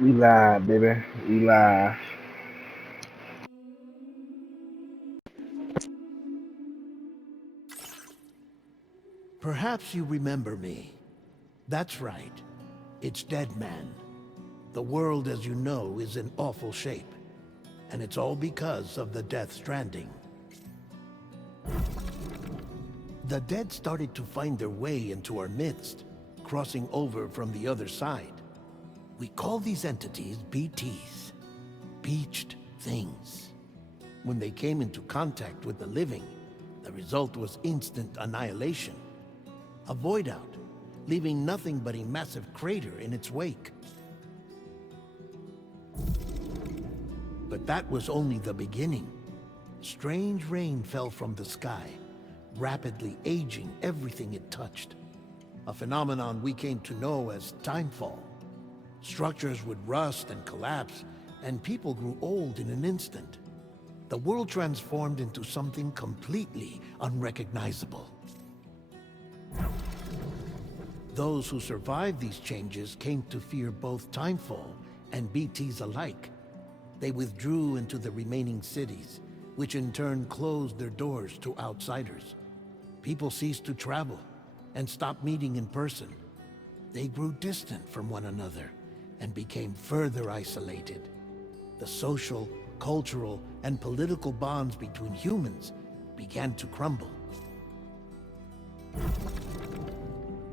We live, baby. We live. Perhaps you remember me. That's right. It's Dead Man. The world, as you know, is in awful shape. And it's all because of the Death Stranding. The dead started to find their way into our midst, crossing over from the other side. We call these entities BTs, Beached Things. When they came into contact with the living, the result was instant annihilation. A void out, leaving nothing but a massive crater in its wake. But that was only the beginning. Strange rain fell from the sky, rapidly aging everything it touched. A phenomenon we came to know as timefall. Structures would rust and collapse, and people grew old in an instant. The world transformed into something completely unrecognizable. Those who survived these changes came to fear both timefall and BTs alike. They withdrew into the remaining cities, which in turn closed their doors to outsiders. People ceased to travel and stopped meeting in person. They grew distant from one another and became further isolated. The social, cultural, and political bonds between humans began to crumble.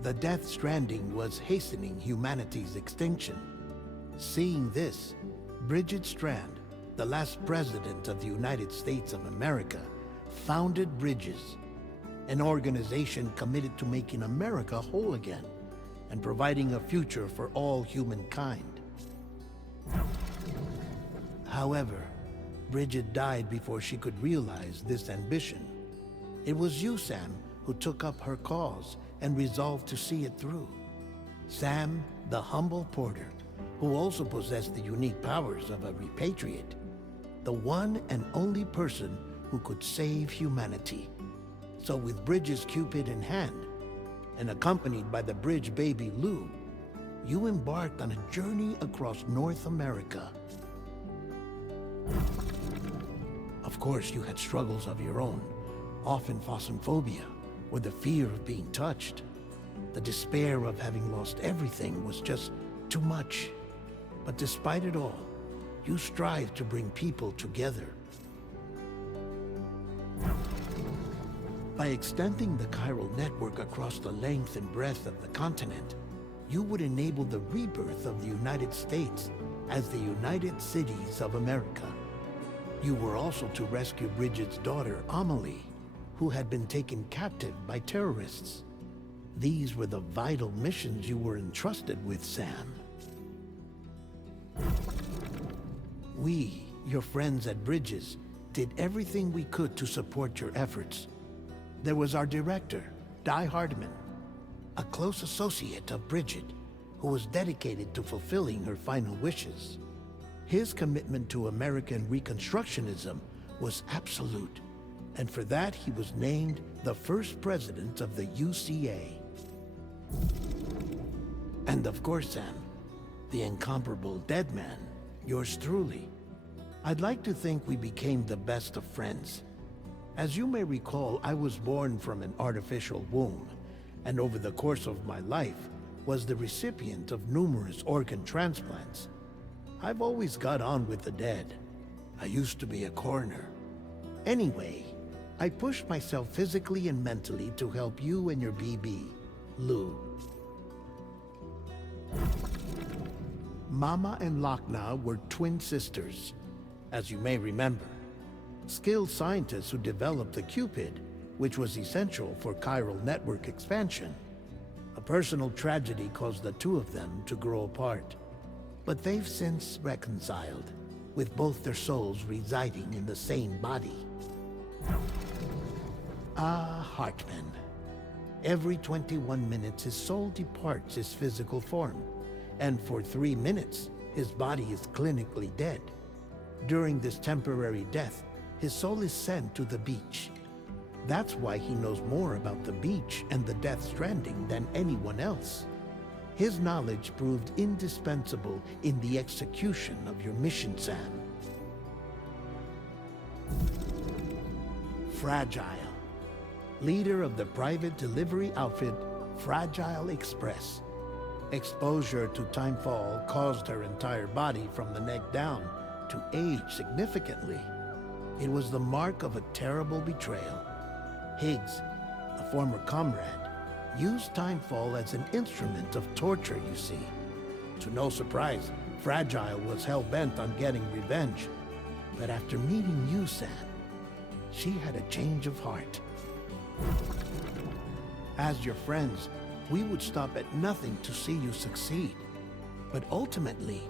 The Death Stranding was hastening humanity's extinction. Seeing this, Bridget Strand, the last president of the United States of America, founded Bridges, an organization committed to making America whole again and providing a future for all humankind. However, Bridget died before she could realize this ambition. It was you, Sam, who took up her cause and resolved to see it through. Sam, the humble porter, who also possessed the unique powers of a repatriate, the one and only person who could save humanity. So with Bridges' Cupid in hand, and accompanied by the bridge baby Lou, you embarked on a journey across North America. Of course, you had struggles of your own, often phasmophobia, or the fear of being touched. The despair of having lost everything was just too much. But despite it all, you strive to bring people together. By extending the chiral network across the length and breadth of the continent, you would enable the rebirth of the United States as the United Cities of America. You were also to rescue Bridget's daughter, Amelie, who had been taken captive by terrorists. These were the vital missions you were entrusted with, Sam. We, your friends at Bridges, did everything we could to support your efforts. There was our director, Di Hardman, a close associate of Bridget, who was dedicated to fulfilling her final wishes. His commitment to American Reconstructionism was absolute, and for that he was named the first president of the UCA. And of course, Sam, the incomparable Dead Man, yours truly. I'd like to think we became the best of friends. As you may recall, I was born from an artificial womb, and over the course of my life was the recipient of numerous organ transplants. I've always got on with the dead. I used to be a coroner. Anyway, I pushed myself physically and mentally to help you and your BB, Lou. Mama and Lochna were twin sisters, as you may remember. Skilled scientists who developed the Cupid, which was essential for chiral network expansion. A personal tragedy caused the two of them to grow apart. But they've since reconciled, with both their souls residing in the same body. Ah, Hartman. Every 21 minutes his soul departs his physical form, and for 3 minutes his body is clinically dead. During this temporary death, his soul is sent to the beach. That's why he knows more about the beach and the Death Stranding than anyone else. His knowledge proved indispensable in the execution of your mission, Sam. Fragile, leader of the private delivery outfit Fragile Express. Exposure to timefall caused her entire body from the neck down to age significantly. It was the mark of a terrible betrayal. Higgs, a former comrade, used timefall as an instrument of torture, you see. To no surprise, Fragile was hell-bent on getting revenge. But after meeting you, Sam, she had a change of heart. As your friends, we would stop at nothing to see you succeed. But ultimately,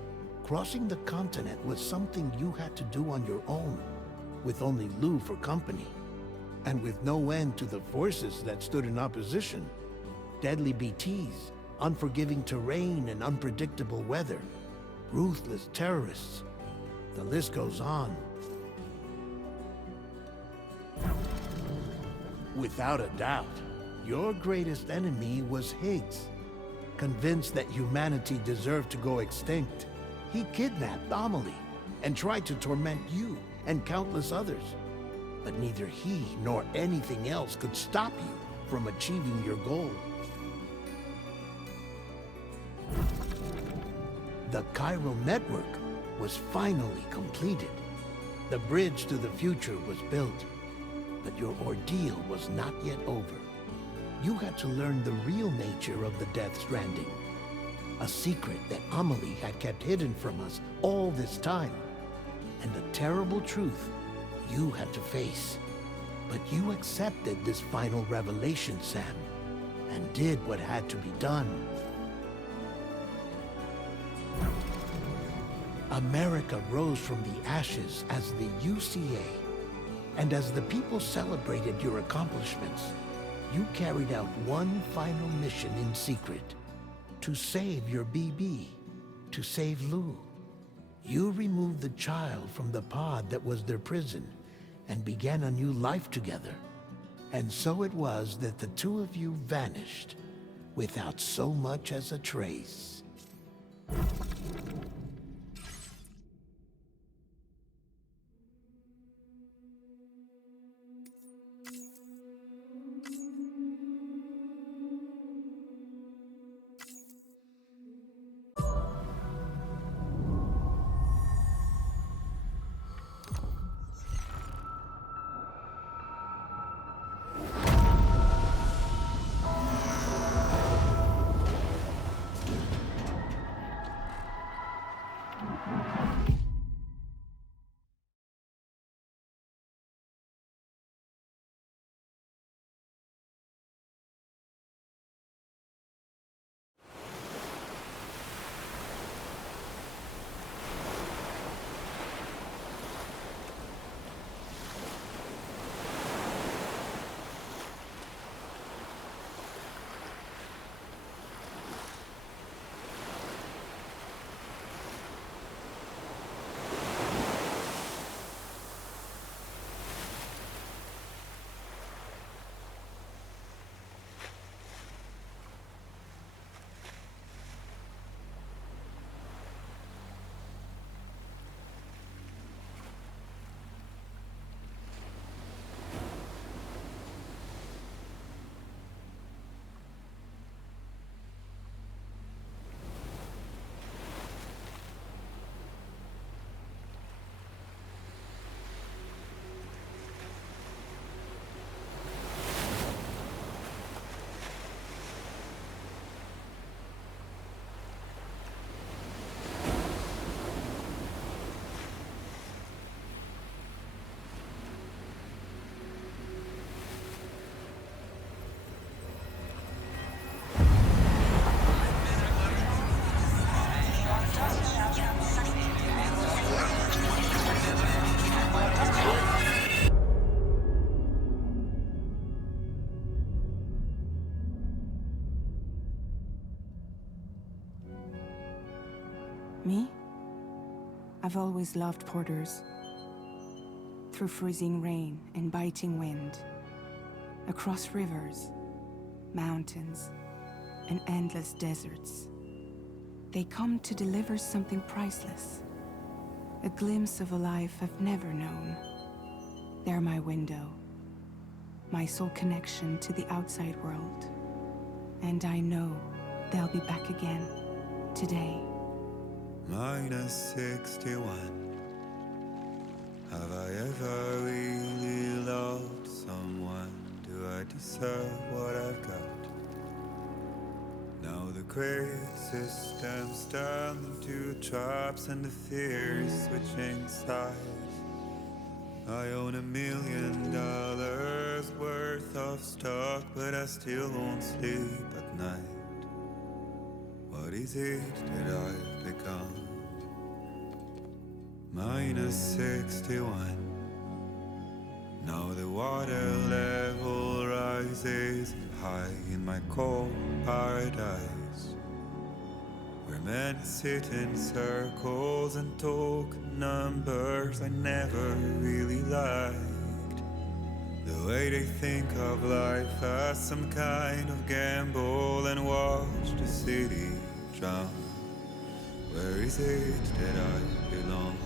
crossing the continent was something you had to do on your own, with only Lou for company, and with no end to the forces that stood in opposition. Deadly BTs, unforgiving terrain and unpredictable weather, ruthless terrorists. The list goes on. Without a doubt, your greatest enemy was Higgs. Convinced that humanity deserved to go extinct, he kidnapped Amelie and tried to torment you and countless others. But neither he nor anything else could stop you from achieving your goal. The chiral network was finally completed. The bridge to the future was built. But your ordeal was not yet over. You had to learn the real nature of the Death Stranding. A secret that Amelie had kept hidden from us all this time. And a terrible truth you had to face. But you accepted this final revelation, Sam, and did what had to be done. America rose from the ashes as the UCA. And as the people celebrated your accomplishments, you carried out one final mission in secret. To save your BB. To save Lou. You removed the child from the pod that was their prison and began a new life together. And so it was that the two of you vanished without so much as a trace. Me? I've always loved porters. Through freezing rain and biting wind, across rivers, mountains, and endless deserts. They come to deliver something priceless. A glimpse of a life I've never known. They're my window. My sole connection to the outside world. And I know they'll be back again. Today. Minus 61. Have I ever really loved someone? Do I deserve what I've got? Now the crazy system's turned into traps and the fears switching sides. I own $1 million worth of stock, but I still won't sleep at night. What is it that I've become? Minus 61. Now the water level rises high in my cold paradise, where men sit in circles and talk numbers I never really liked. The way they think of life as some kind of gamble and watch the city drown. Where is it that I belong?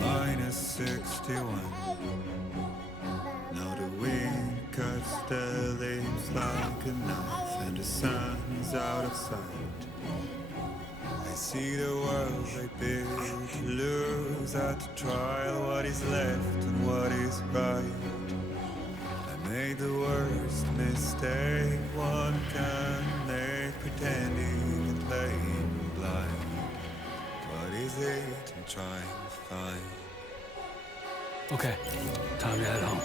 Minus 61. Now the wind cuts the leaves like a knife, and the sun's out of sight. I see the world I built to lose at the trial, what is left and what is right. I made the worst mistake one can make, pretending and playing blind. What is it I'm trying to find? Okay, time to head home.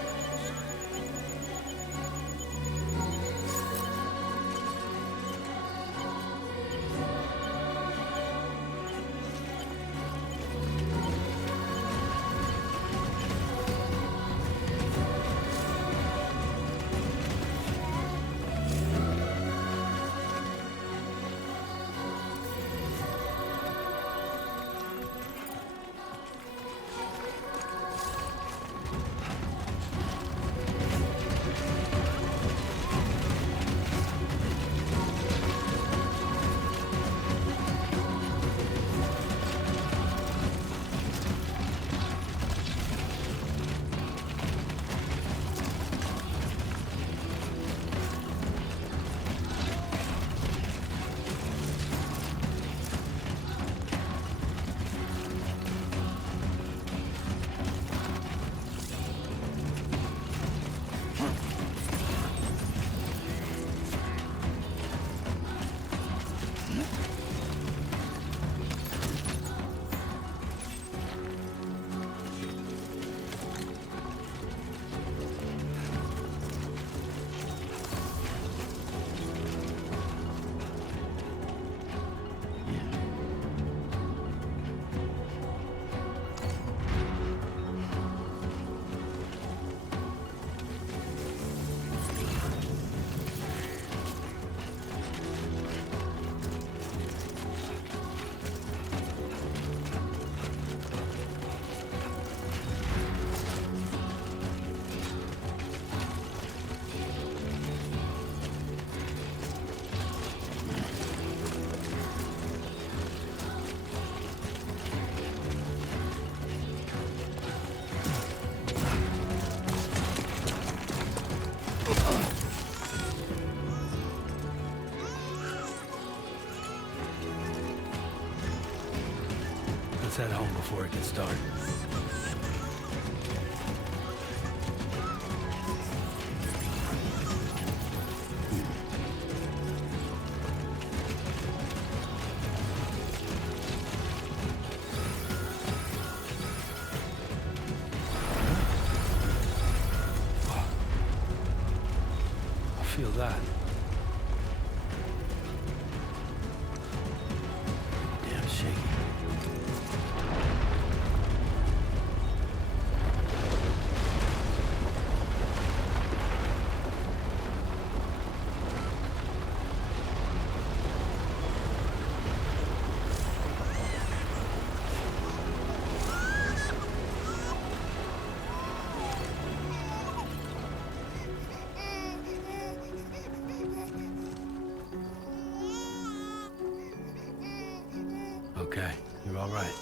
Let's head home before it gets dark. feel that? Damn shaky. Okay, you're all right.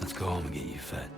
Let's go home and get you fed.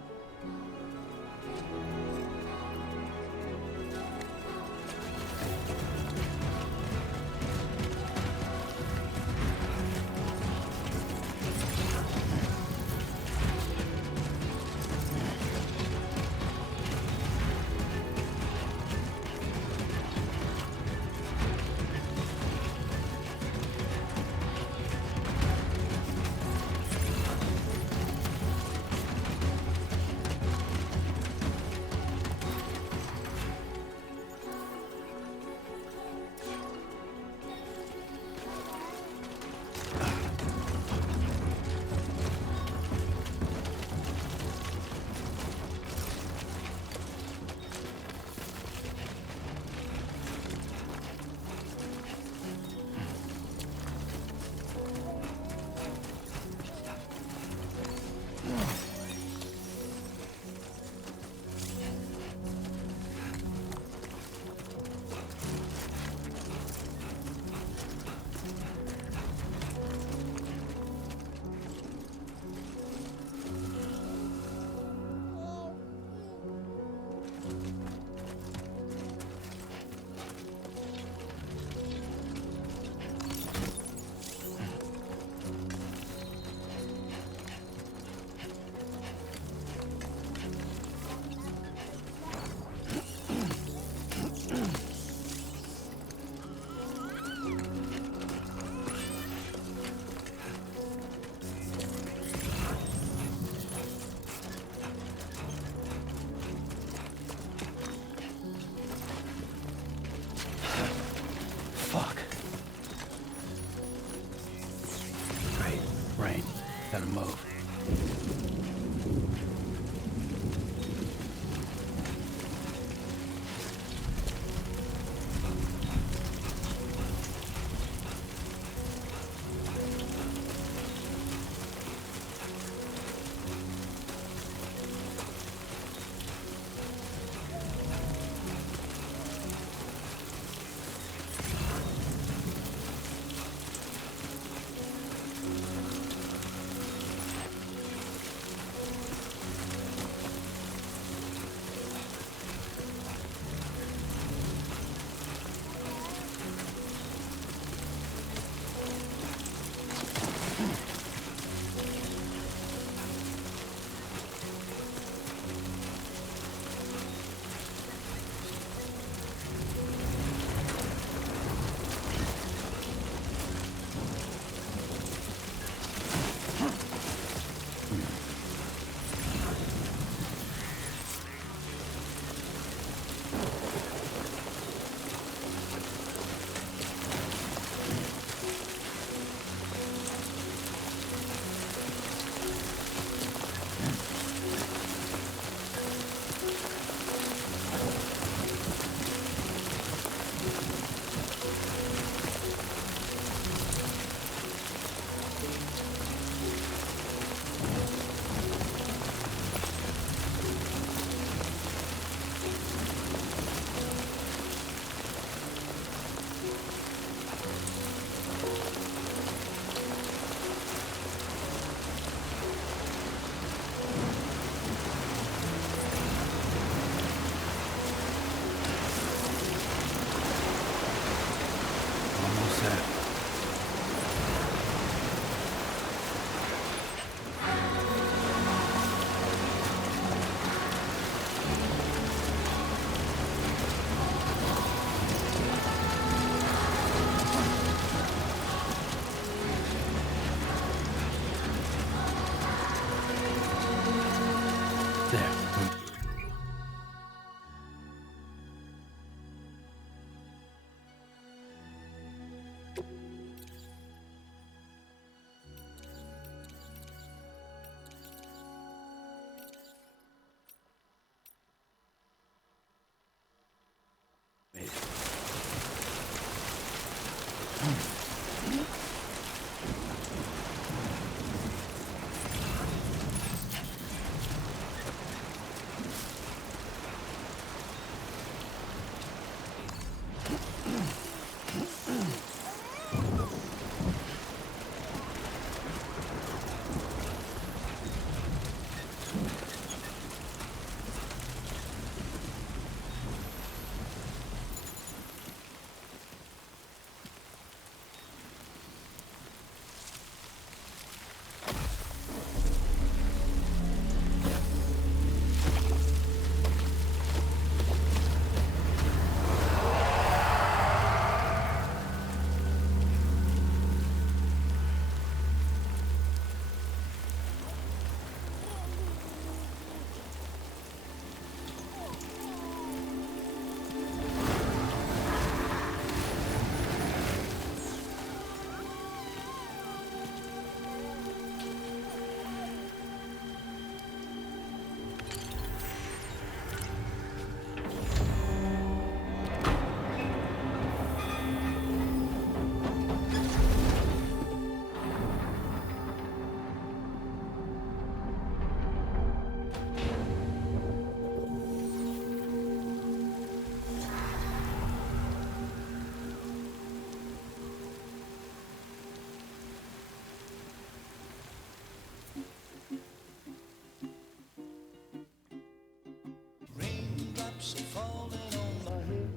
Raindrops are falling on my head,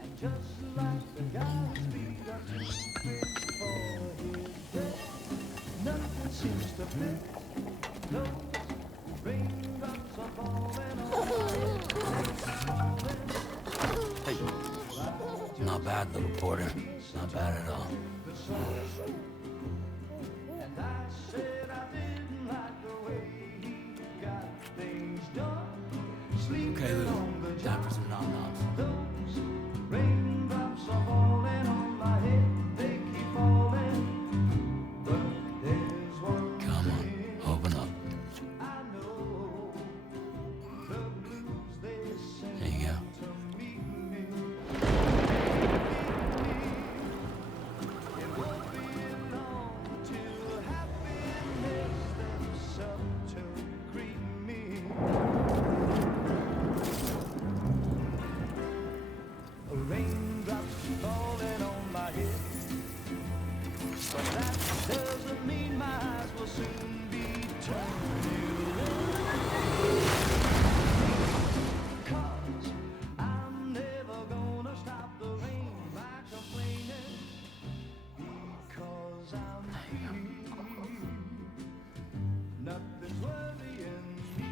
and just like the guy's feet are too big for his bed, nothing seems to fit. Those raindrops are falling on my head. Hey. Not bad, little porter. Not bad at all. And I said I didn't like the way he got things done. Okay, little. Time for some nom-noms. Those raindrops are falling on my head, they keep falling. But there's one Come on, open up. I know, the blues they send There you go. to meet me. It won't be long till happiness steps up to greet me. Raindrops falling on my head, but that doesn't mean my eyes will soon be turning red. 'Cause I'm never gonna stop the rain by complaining, because I'm free. Nothing's worrying me.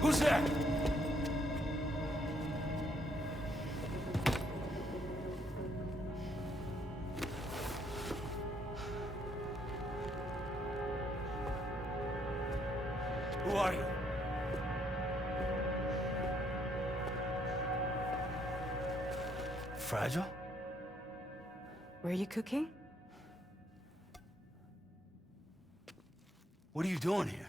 Who's there? Who are you? Fragile? Were you cooking? What are you doing here?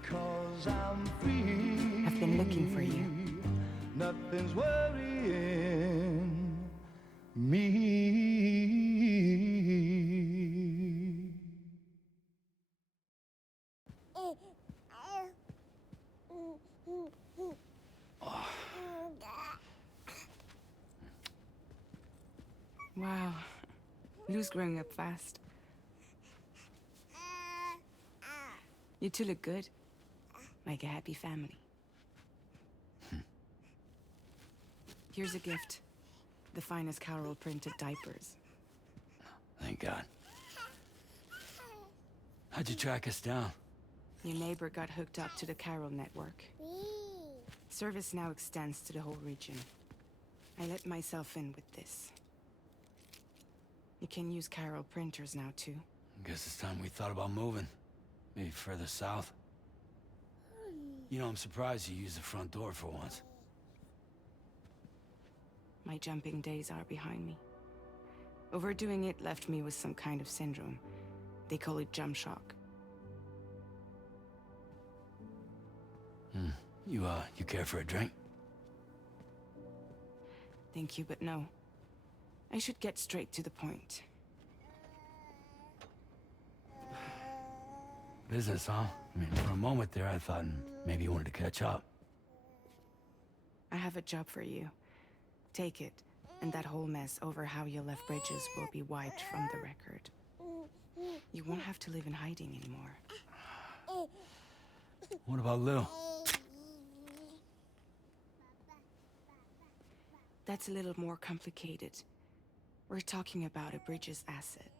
Because I'm free. I've been looking for you. Nothing's worrying me. Wow. Lou's growing up fast. You two look good. Like a happy family. Here's a gift. The finest Carol printed diapers. Thank God. How'd you track us down? Your neighbor got hooked up to the Carol network. Service now extends to the whole region. I let myself in with this. You can use Carol printers now, too. Guess it's time we thought about moving. Maybe further south. You know, I'm surprised you used the front door for once. My jumping days are behind me. Overdoing it left me with some kind of syndrome. They call it jump shock. You care for a drink? Thank you, but no. I should get straight to the point. Business, huh? I mean, for a moment there, I thought maybe you wanted to catch up. I have a job for you. Take it, and that whole mess over how you left Bridges will be wiped from the record. You won't have to live in hiding anymore. What about Lil? That's a little more complicated. We're talking about a Bridges asset.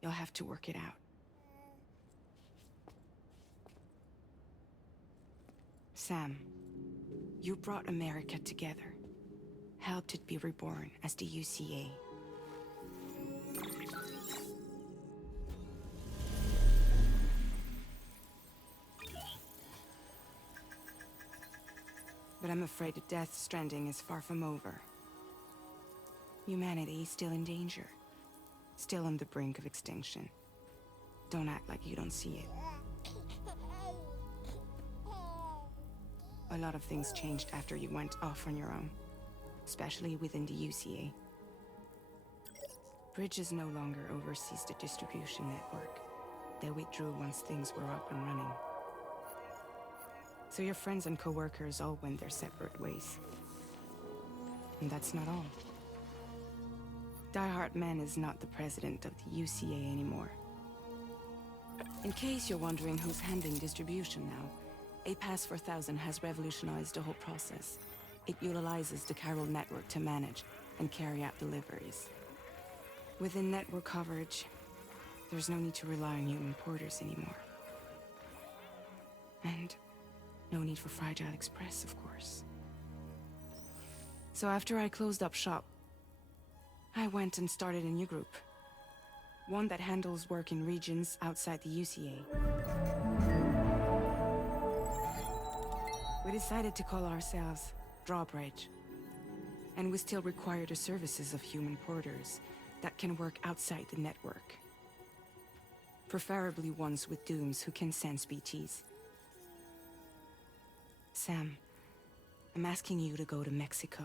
You'll have to work it out. Sam, you brought America together. Helped it be reborn as the UCA. But I'm afraid that Death Stranding is far from over. Humanity is still in danger. Still on the brink of extinction. Don't act like you don't see it. A lot of things changed after you went off on your own. Especially within the UCA. Bridges no longer oversees the distribution network. They withdrew once things were up and running. So your friends and co-workers all went their separate ways. And that's not all. Die Hard Man is not the president of the UCA anymore. In case you're wondering who's handling distribution now, A Pass 4000 has revolutionized the whole process. It utilizes the Carol network to manage and carry out deliveries. Within network coverage, there's no need to rely on human porters anymore. And no need for Fragile Express, of course. So after I closed up shop, I went and started a new group. One that handles work in regions outside the UCA. We decided to call ourselves Drawbridge. And we still require the services of human porters that can work outside the network. Preferably ones with dooms who can sense BTs. Sam, I'm asking you to go to Mexico.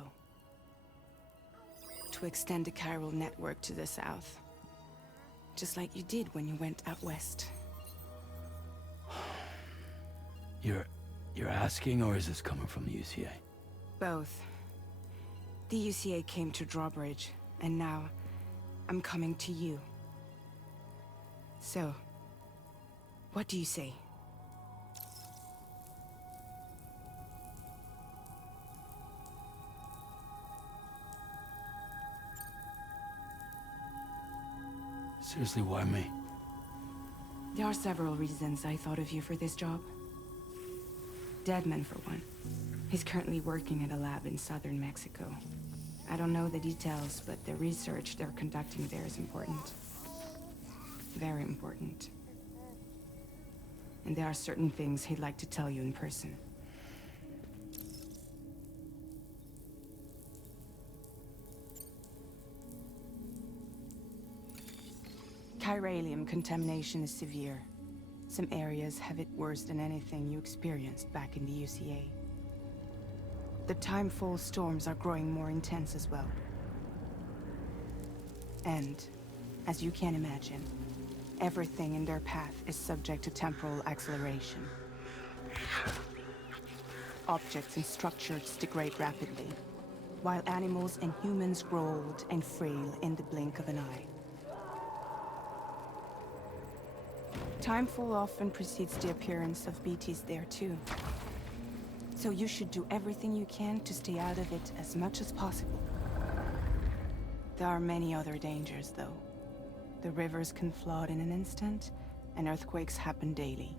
To extend the Carol network to the south. Just like you did when you went out west. You're asking, or is this coming from the UCA? Both. The UCA came to Drawbridge, and now I'm coming to you. So, what do you say? Seriously, why me? There are several reasons I thought of you for this job. Deadman, for one. He's currently working at a lab in southern Mexico. I don't know the details, but the research they're conducting there is important. Very important. And there are certain things he'd like to tell you in person. Chiralium contamination is severe. Some areas have it worse than anything you experienced back in the UCA. The timefall storms are growing more intense as well. And, as you can imagine, everything in their path is subject to temporal acceleration. Objects and structures degrade rapidly, while animals and humans grow old and frail in the blink of an eye. Timefall often precedes the appearance of BTs there too. So So you should do everything you can to stay out of it as much as possible. There are many other dangers, though. The rivers can flood in an instant, and earthquakes happen daily.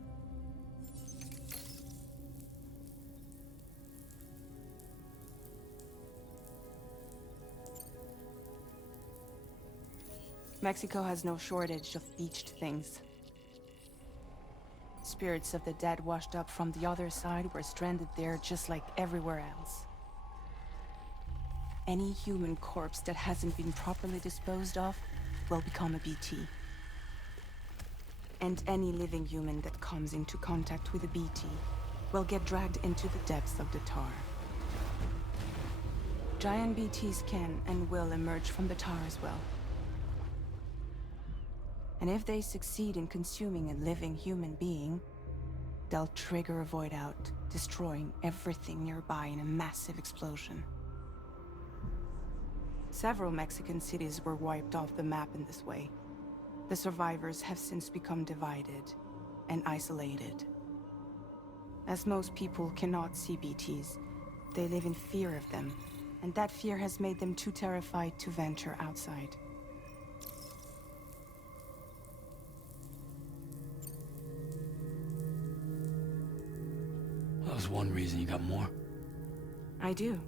Mexico has no shortage of beached things. Spirits of the dead washed up from the other side were stranded there just like everywhere else. Any human corpse that hasn't been properly disposed of will become a BT. And any living human that comes into contact with a BT will get dragged into the depths of the tar. Giant BTs can and will emerge from the tar as well. And if they succeed in consuming a living human being, they'll trigger a void out, destroying everything nearby in a massive explosion. Several Mexican cities were wiped off the map in this way. The survivors have since become divided and isolated. As most people cannot see BTs, they live in fear of them, and that fear has made them too terrified to venture outside. That was one reason. You got more? I do,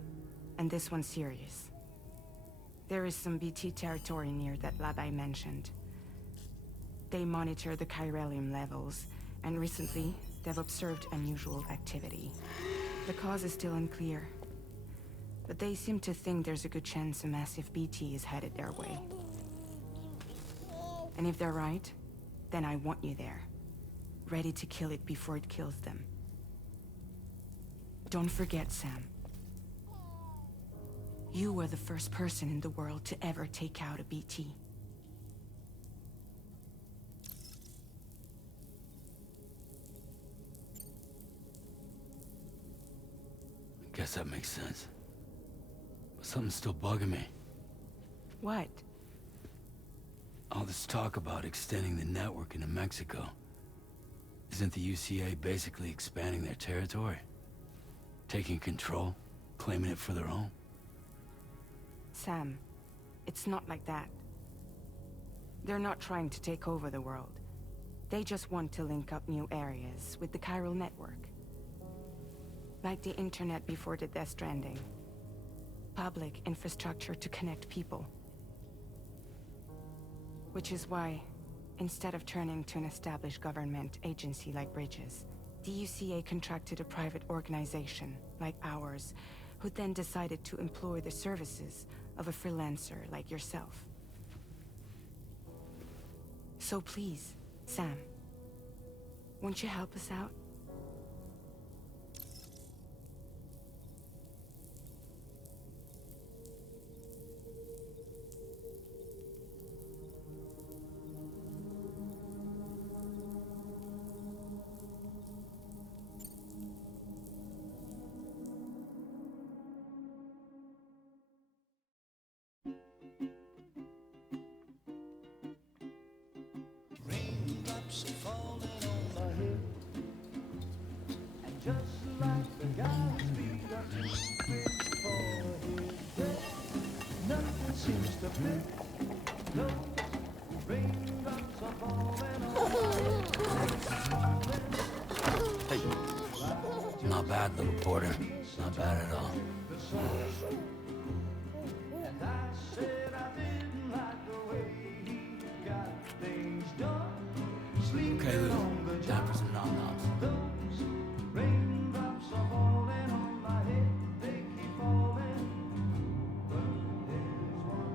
and this one's serious. There is some BT territory near that lab I mentioned. They monitor the chiralium levels, and recently, they've observed unusual activity. The cause is still unclear, but they seem to think there's a good chance a massive BT is headed their way. And if they're right, then I want you there, ready to kill it before it kills them. Don't forget, Sam. You were the first person in the world to ever take out a BT. I guess that makes sense. But something's still bugging me. What? All this talk about extending the network into Mexico. Isn't the UCA basically expanding their territory? Taking control, claiming it for their own? Sam, it's not like that. They're not trying to take over the world. They just want to link up new areas with the chiral network. Like the internet before the Death Stranding. Public infrastructure to connect people. Which is why, instead of turning to an established government agency like Bridges, the UCA contracted a private organization, like ours, who then decided to employ the services of a freelancer like yourself. So please, Sam, won't you help us out? Raindrops are falling on my head, and just like the guy's feet are too big for his head, nothing seems to fit. Those raindrops are falling on my head. Hey. Not bad, little porter. Not bad at all. And I said I didn't like the way he got things done. Okay, Sleeping Lou. on the Time job. for some nom-noms. Those raindrops are falling on my head. They keep falling. But there's one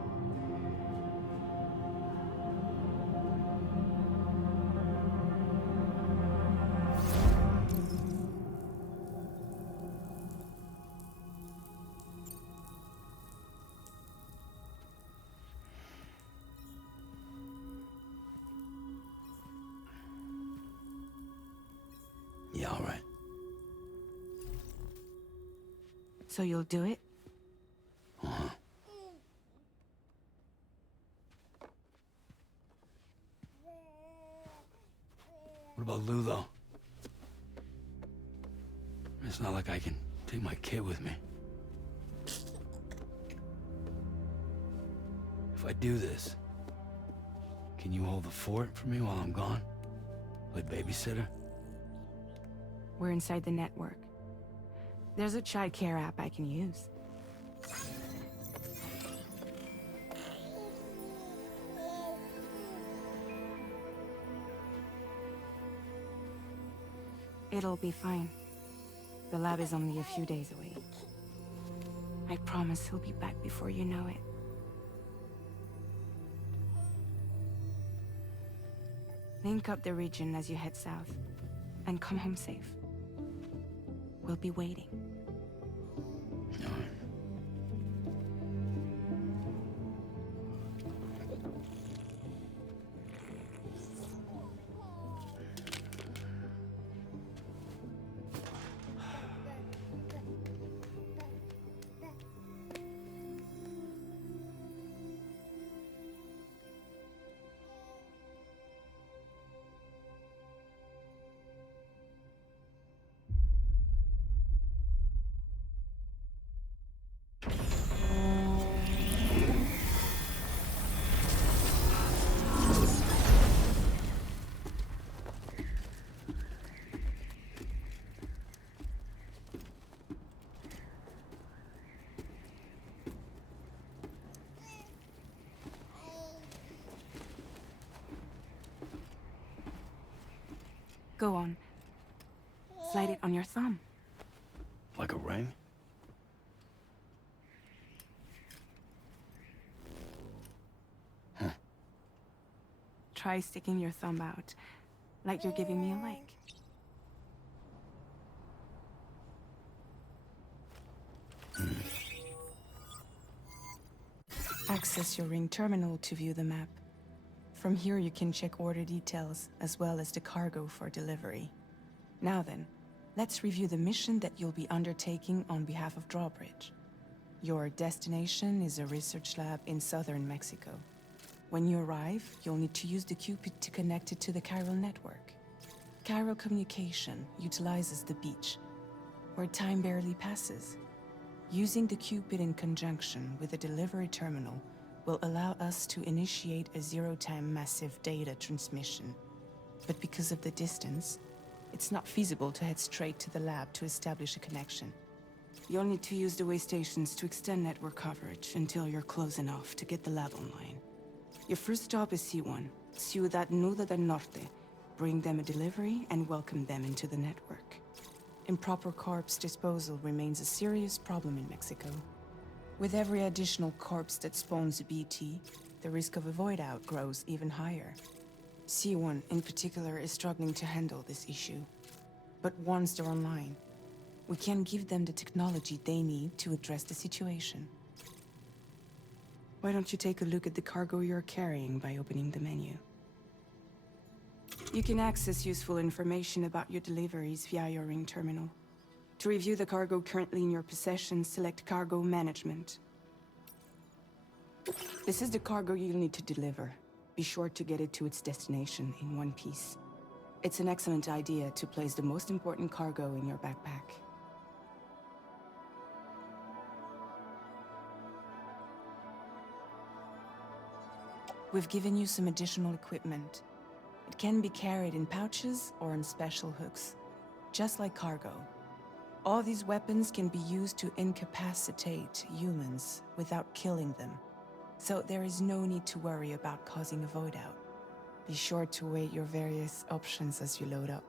Yeah, all right. So you'll do it? Uh-huh. What about Lou, though? It's not like I can take my kid with me. If I do this, can you hold the fort for me while I'm gone? Play babysitter? We're inside the network. There's a child care app I can use. It'll be fine. The lab is only a few days away. I promise he'll be back before you know it. Link up the region as you head south, and come home safe. We'll be waiting. All right. Go on. Slide it on your thumb. Like a ring? Try sticking your thumb out, like you're giving me a like. Access your ring terminal to view the map. From here you can check order details, as well as the cargo for delivery. Now then, let's review the mission that you'll be undertaking on behalf of Drawbridge. Your destination is a research lab in southern Mexico. When you arrive, you'll need to use the Cupid to connect it to the chiral network. Chiral communication utilizes the beach, where time barely passes. Using the Cupid in conjunction with the delivery terminal will allow us to initiate a zero-time massive data transmission. But because of the distance, it's not feasible to head straight to the lab to establish a connection. You'll need to use the way stations to extend network coverage until you're close enough to get the lab online. Your first stop is C1, Ciudad Nuda del Norte. Bring them a delivery and welcome them into the network. Improper corpse disposal remains a serious problem in Mexico. With every additional corpse that spawns a BT, the risk of a void out grows even higher. C1 in particular is struggling to handle this issue. But once they're online, we can give them the technology they need to address the situation. Why don't you take a look at the cargo you're carrying by opening the menu? You can access useful information about your deliveries via your ring terminal. To review the cargo currently in your possession, select Cargo Management. This is the cargo you'll need to deliver. Be sure to get it to its destination in one piece. It's an excellent idea to place the most important cargo in your backpack. We've given you some additional equipment. It can be carried in pouches or on special hooks, just like cargo. All these weapons can be used to incapacitate humans without killing them, so there is no need to worry about causing a void out. Be sure to weigh your various options as you load up.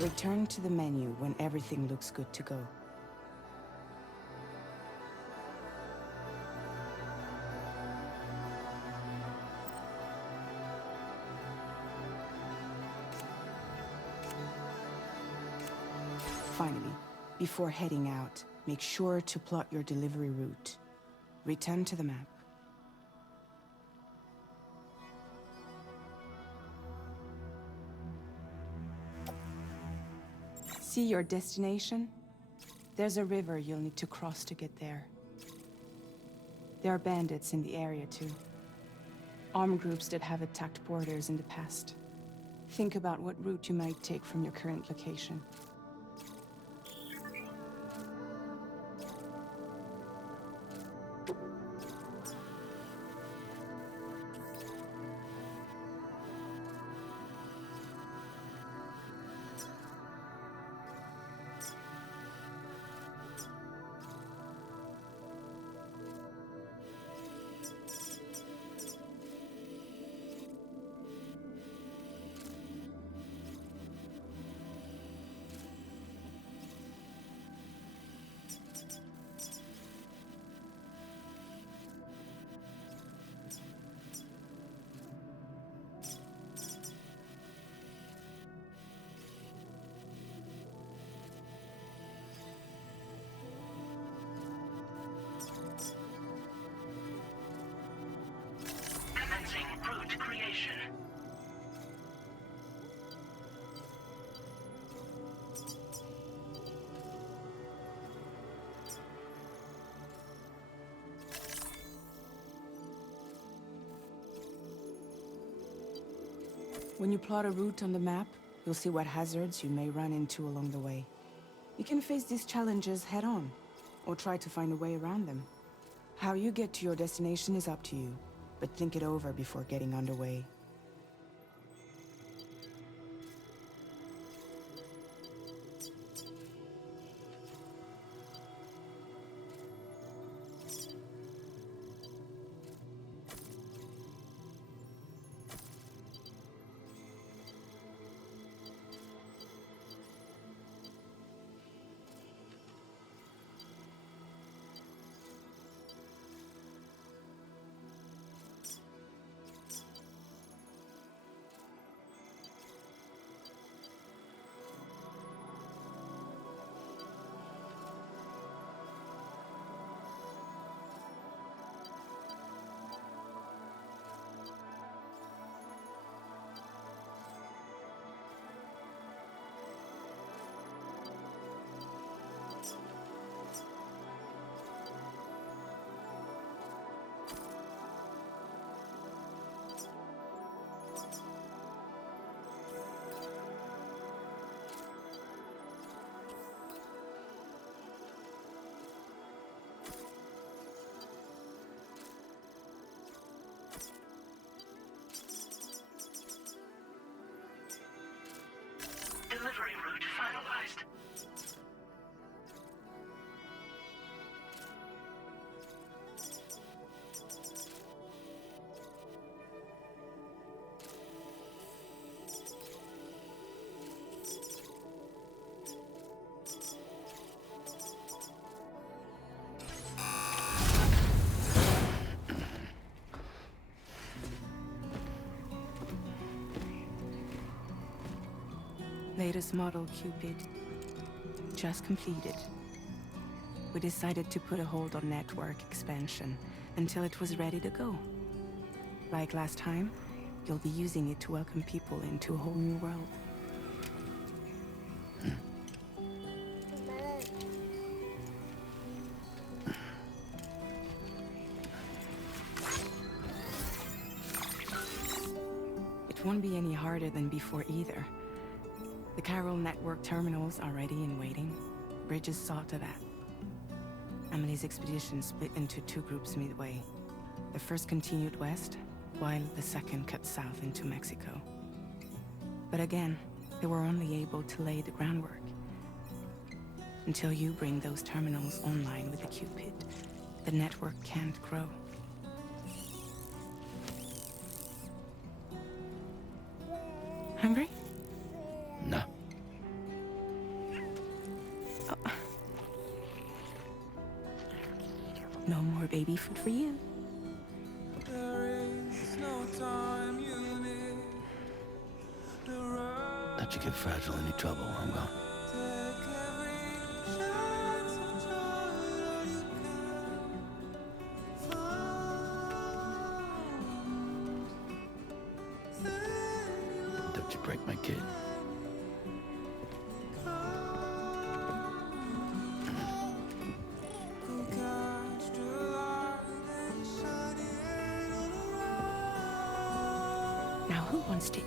Return to the menu when everything looks good to go. Finally, before heading out, make sure to plot your delivery route. Return to the map. See your destination? There's a river you'll need to cross to get there. There are bandits in the area too. Armed groups that have attacked borders in the past. Think about what route you might take from your current location. Commencing route creation. When you plot a route on the map, you'll see what hazards you may run into along the way. You can face these challenges head-on, or try to find a way around them. How you get to your destination is up to you, but think it over before getting underway. Delivery route finalized. Latest model Cupid. Just completed. We decided to put a hold on network expansion until it was ready to go. Like last time, you'll be using it to welcome people into a whole new world. It won't be any harder than before either. The Chiral network terminals are ready and waiting. Bridges saw to that. Emily's expedition split into two groups midway. The first continued west, while the second cut south into Mexico. But again, they were only able to lay the groundwork. Until you bring those terminals online with the Cupid, the network can't grow. Hungry? No. No more baby food for you. Let you get fragile any trouble, I'm gone. let you break my kid. Now who wants to eat?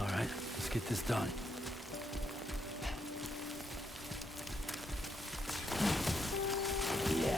All right, let's get this done. Yeah.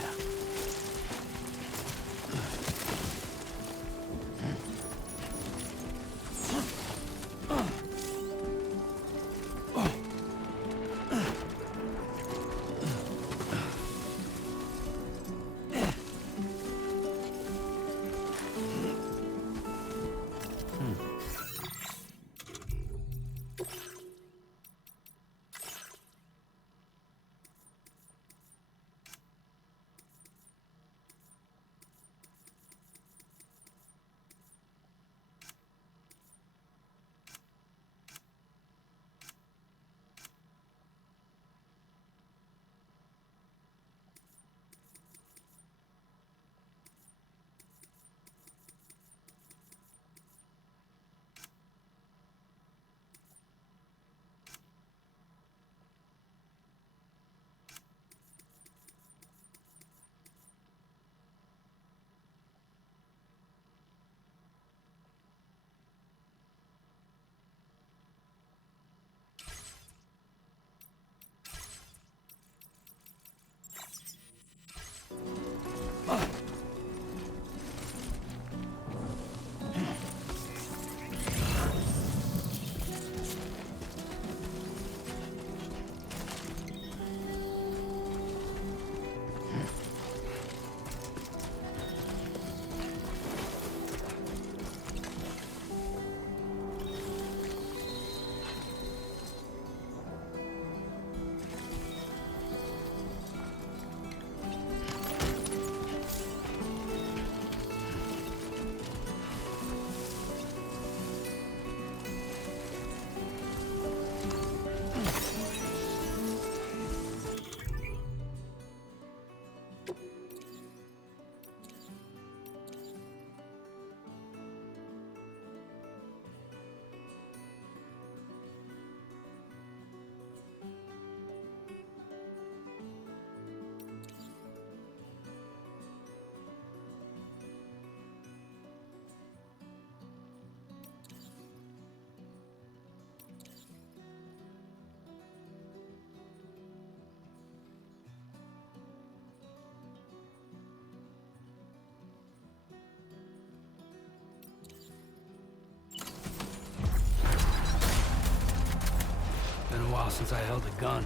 Been a while since I held a gun.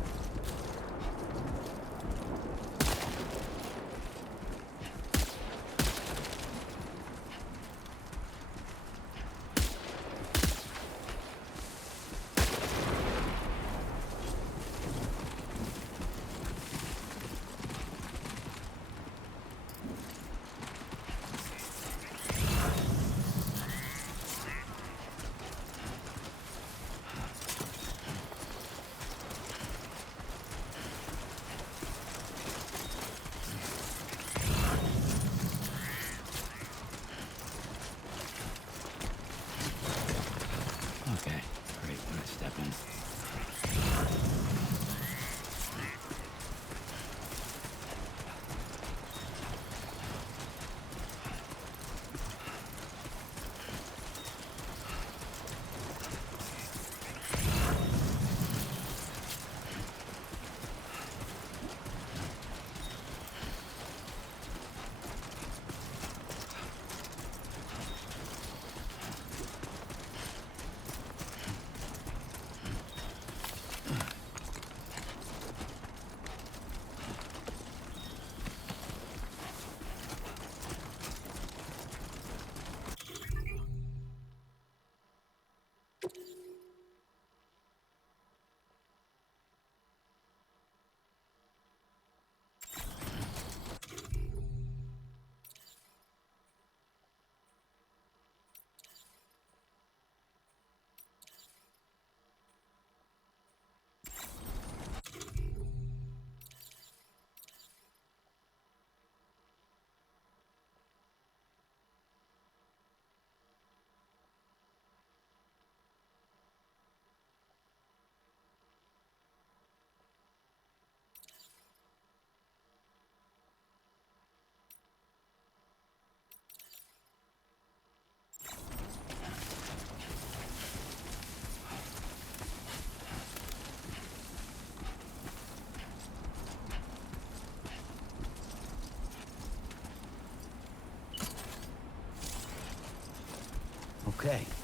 okay.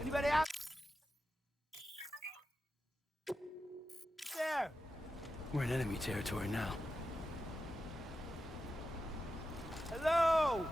Anybody out there? We're in enemy territory now. Hello?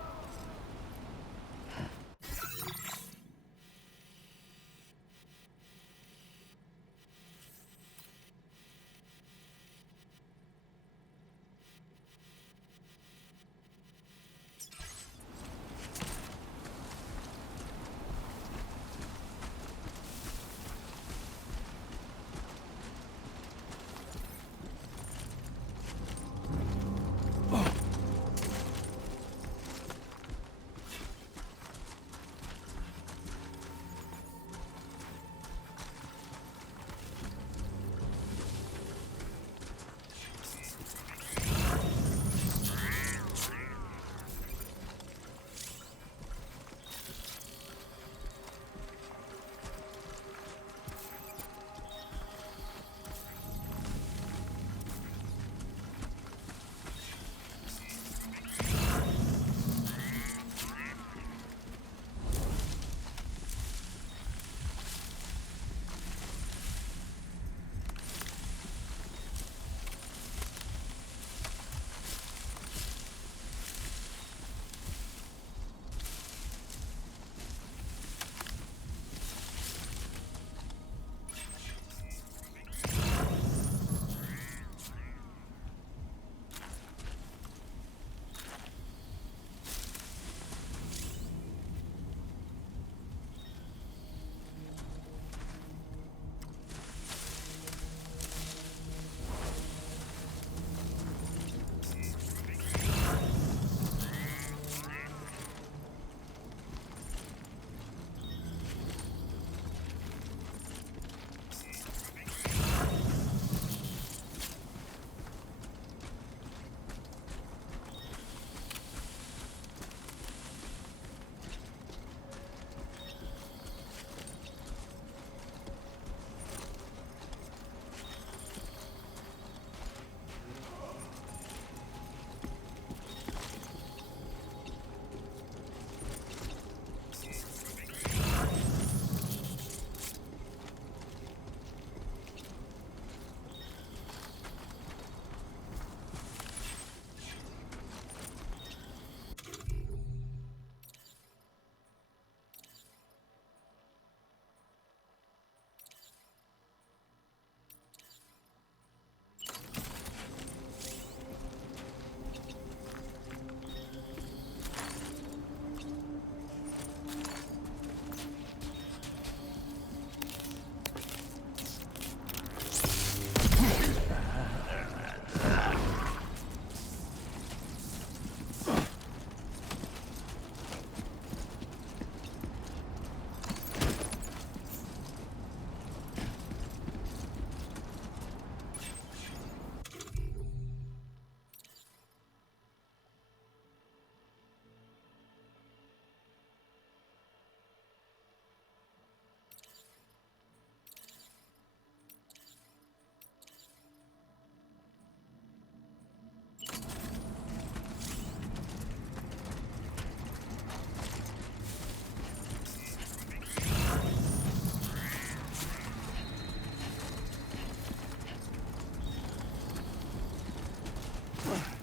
Ugh.